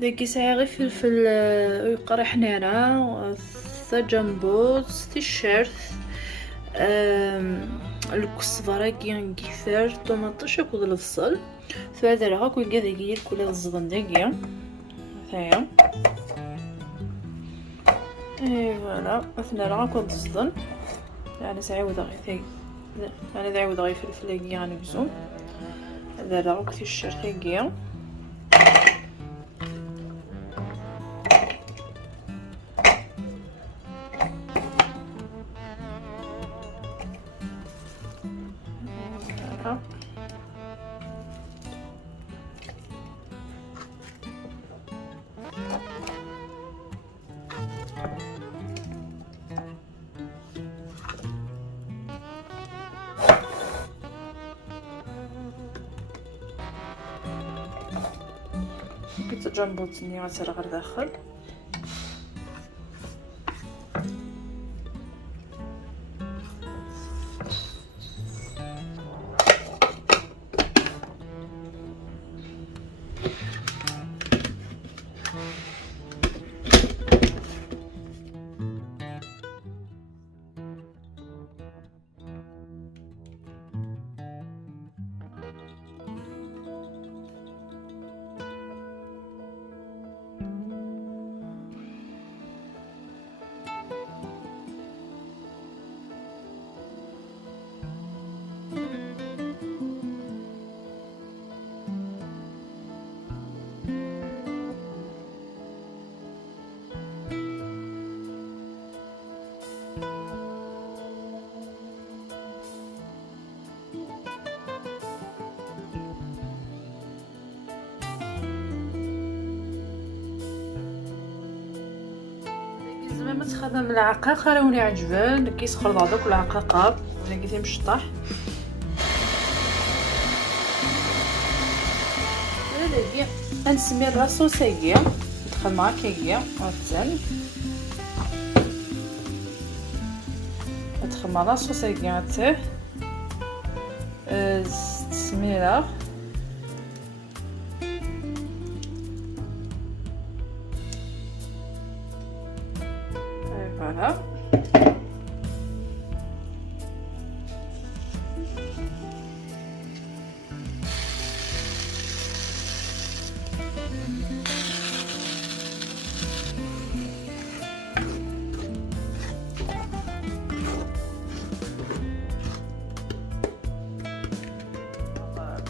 ذاك يسعى غير فلفل يقرا حنانة، جامبوز تيشيرت، الكزبرة كي كيفار طوماطيش ياكل البصل فهذا راه كون كاع داكيا كل الزبن داكيا هيا. اي فوالا مثلا راه كون الزبن يعني سعاود غير ثاي يعني تعاود غير فلفل هكيا غنبزو هذا راه تيشيرت هكيا. بيت جامبوتني غتسرع غير داخل. زعما تخدم العقاق راوني عجبان كيسخرط هذوك العقاقات ولا كيتي مشطح هذا كيع غنسمي لاصوص هكيا ندخل معاك هكيا غتزال ندخل مع لاصوص هكيا غتاه التسميره فوالا.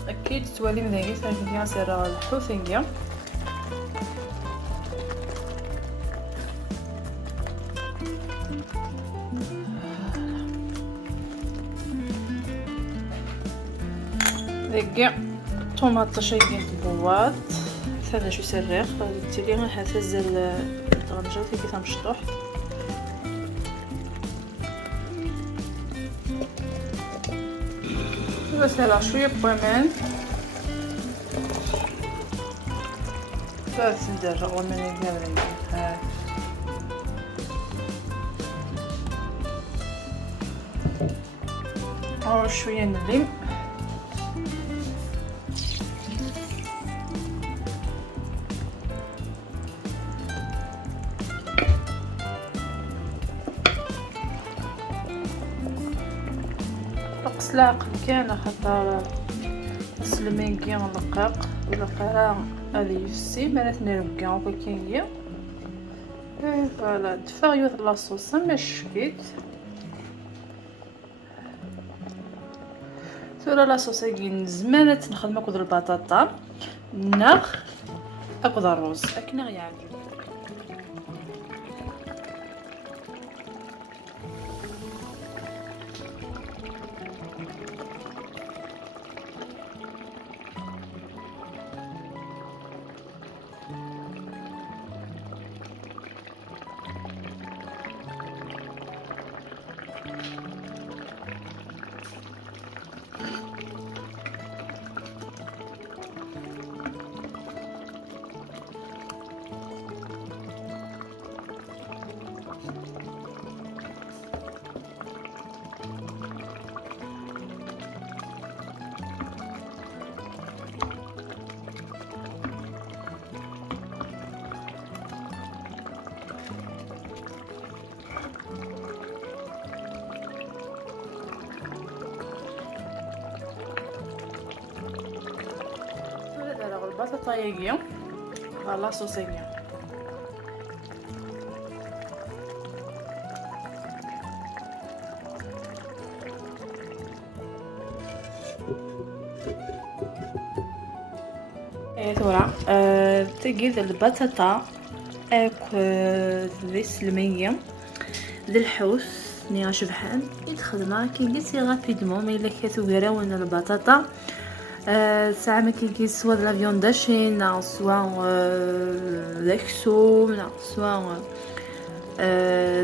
اكيد توالي مذاكي صافي غنسير الحوت هكيا هكا طوماطيش هكا بواط هذا شو سريخ بالتالي غنهز الطنجره هكا تمشطوح بس على شويه بومان ثلاث ندير رغم من كامل ها شويه نلم نقص العقل كان خاطر السلمين كي غنلقاق ولا قرا هذه يفسي مراتني ربكا وكا هي فوالا دفا لاصوص ما شكيت ثورة لاصوص كي زمانات نخدم اكل البطاطا ناخ اكل الرز اكنا غيعجبني. البطاطا ياكيا لا صوصيكيا. ثورة تجيب البطاطا اك ذي سلمية ذي الحوس نيا شبحان يتخدمها كي قلتي غابيدمون. ما الا كاتو قراون البطاطا ساعة ما كي سوا لا فيوند داشين سوا داكسو سوا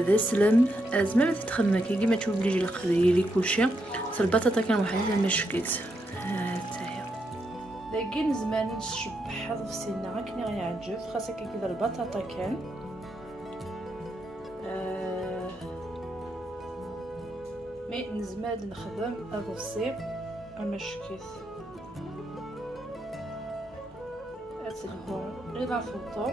ذي سلم زعما ما تتخدم كي ما تشوف بلي يجي لي كلشي. البطاطا كان واحد المشكلت لكن زمان نشبح في سينا هاكني غيعجب خاصة كي كذا البطاطا كان مي نزماد نخدم اغوصي امشكيت اتلفون غير فوطو